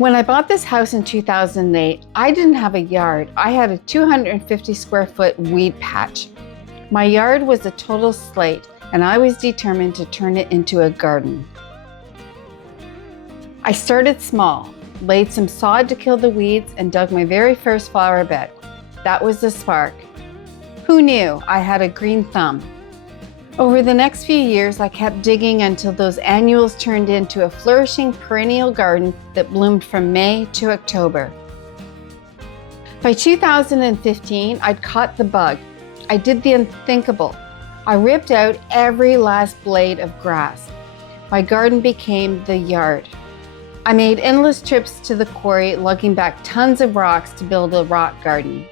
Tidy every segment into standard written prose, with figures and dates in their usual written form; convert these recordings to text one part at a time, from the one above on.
When I bought this house in 2008, I didn't have a yard. I had a 250 square foot weed patch. My yard was a total slate, and I was determined to turn it into a garden. I started small, laid some sod to kill the weeds, and dug my very first flower bed. That was the spark. Who knew I had a green thumb? Over the next few years, I kept digging until those annuals turned into a flourishing perennial garden that bloomed from May to October. By 2015, I'd caught the bug. I did the unthinkable. I ripped out every last blade of grass. My garden became the yard. I made endless trips to the quarry, lugging back tons of rocks to build a rock garden.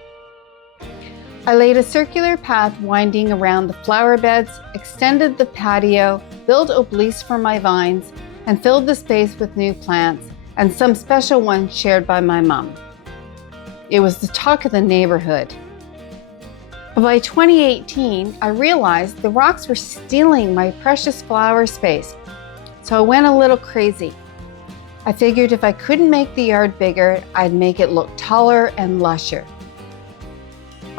I laid a circular path winding around the flower beds, extended the patio, built obelisks for my vines, and filled the space with new plants, and some special ones shared by my mom. It was the talk of the neighborhood. But by 2018, I realized the rocks were stealing my precious flower space, so I went a little crazy. I figured if I couldn't make the yard bigger, I'd make it look taller and lusher.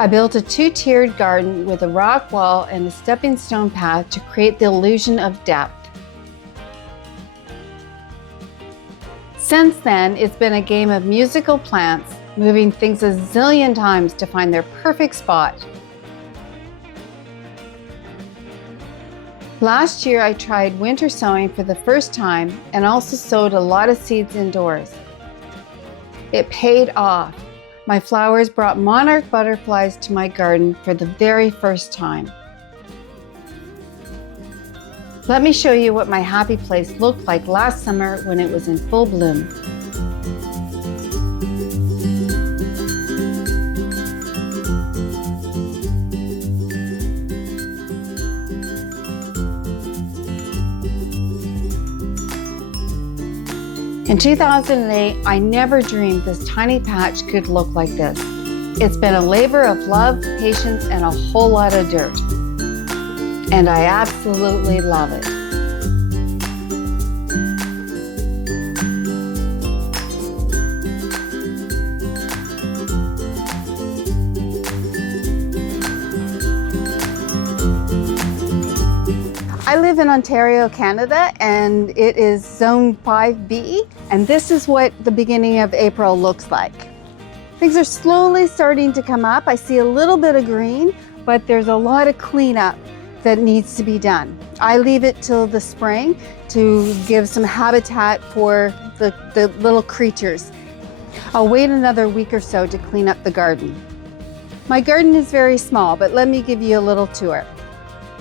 I built a two-tiered garden with a rock wall and a stepping stone path to create the illusion of depth. Since then, it's been a game of musical plants, moving things a zillion times to find their perfect spot. Last year, I tried winter sowing for the first time and also sowed a lot of seeds indoors. It paid off. My flowers brought Monarch Butterflies to my garden for the very first time. Let me show you what my happy place looked like last summer when it was in full bloom. In 2008, I never dreamed this tiny patch could look like this. It's been a labor of love, patience, and a whole lot of dirt. And I absolutely love it. I live in Ontario, Canada, and it is Zone 5B, and this is what the beginning of April looks like. Things are slowly starting to come up. I see a little bit of green, but there's a lot of cleanup that needs to be done. I leave it till the spring to give some habitat for the little creatures. I'll wait another week or so to clean up the garden. My garden is very small, but let me give you a little tour.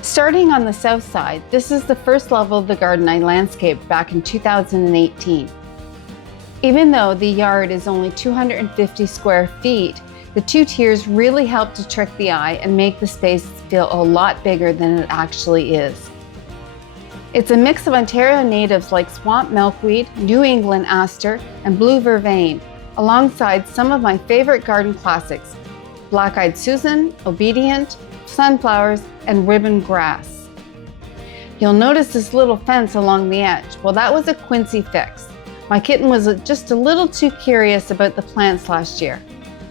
Starting on the south side, this is the first level of the garden I landscaped back in 2018. Even though the yard is only 250 square feet, the two tiers really help to trick the eye and make the space feel a lot bigger than it actually is. It's a mix of Ontario natives like swamp milkweed, New England aster, and blue vervain, alongside some of my favorite garden classics, black-eyed Susan, obedient, sunflowers, and ribbon grass. You'll notice this little fence along the edge. Well, that was a Quincy fix. My kitten was just a little too curious about the plants last year.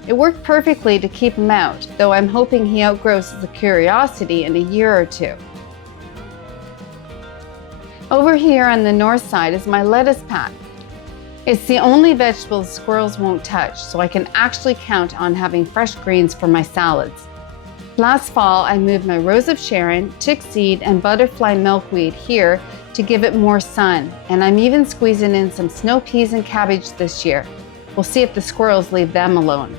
It worked perfectly to keep him out, though I'm hoping he outgrows the curiosity in a year or two. Over here on the north side is my lettuce pad. It's the only vegetable squirrels won't touch, so I can actually count on having fresh greens for my salads. Last fall, I moved my Rose of Sharon, chickseed, and butterfly milkweed here to give it more sun, and I'm even squeezing in some snow peas and cabbage this year. We'll see if the squirrels leave them alone.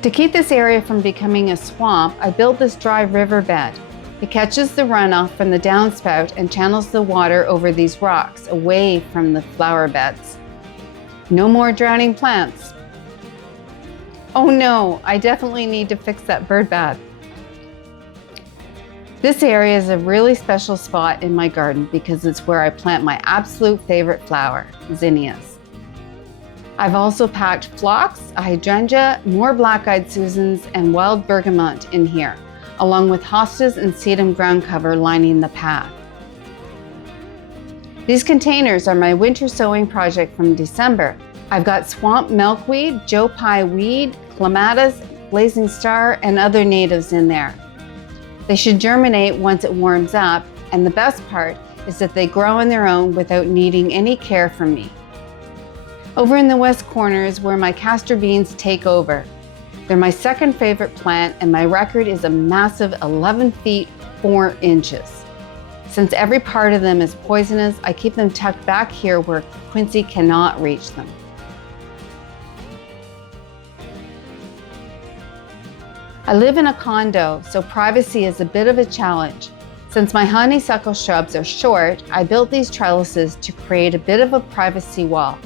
To keep this area from becoming a swamp, I built this dry riverbed. It catches the runoff from the downspout and channels the water over these rocks away from the flower beds. No more drowning plants. Oh no, I definitely need to fix that bird bath. This area is a really special spot in my garden because it's where I plant my absolute favorite flower, zinnias. I've also packed phlox, a hydrangea, more black-eyed Susans, and wild bergamot in here, along with hostas and sedum ground cover lining the path. These containers are my winter sowing project from December. I've got swamp milkweed, Joe Pye weed, clematis, blazing star, and other natives in there. They should germinate once it warms up, and the best part is that they grow on their own without needing any care from me. Over in the west corner is where my castor beans take over. They're my second favorite plant, and my record is a massive 11 feet 4 inches. Since every part of them is poisonous, I keep them tucked back here where Quincy cannot reach them. I live in a condo, so privacy is a bit of a challenge. Since my honeysuckle shrubs are short, I built these trellises to create a bit of a privacy wall.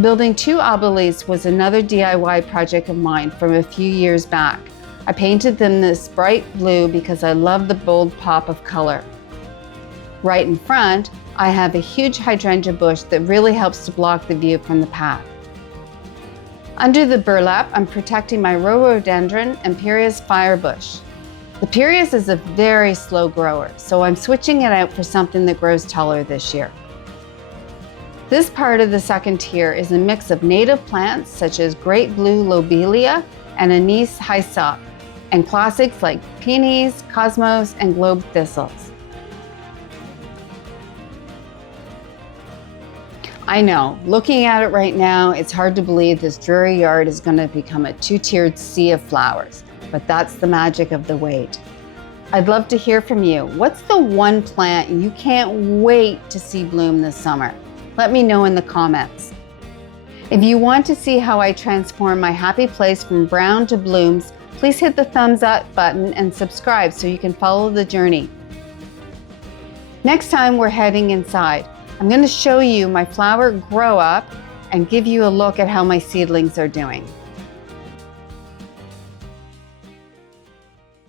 Building 2 obelisks was another DIY project of mine from a few years back. I painted them this bright blue because I love the bold pop of color. Right in front, I have a huge hydrangea bush that really helps to block the view from the path. Under the burlap, I'm protecting my rhododendron and Pyrrhus firebush. The Pyrrhus is a very slow grower, so I'm switching it out for something that grows taller this year. This part of the second tier is a mix of native plants such as great blue lobelia and anise hyssop, and classics like peonies, cosmos, and globe thistles. I know, looking at it right now, it's hard to believe this dreary yard is going to become a 2-tiered sea of flowers, but that's the magic of the wait. I'd love to hear from you. What's the one plant you can't wait to see bloom this summer? Let me know in the comments. If you want to see how I transform my happy place from brown to blooms, please hit the thumbs up button and subscribe so you can follow the journey. Next time we're heading inside. I'm going to show you my flower grow up and give you a look at how my seedlings are doing.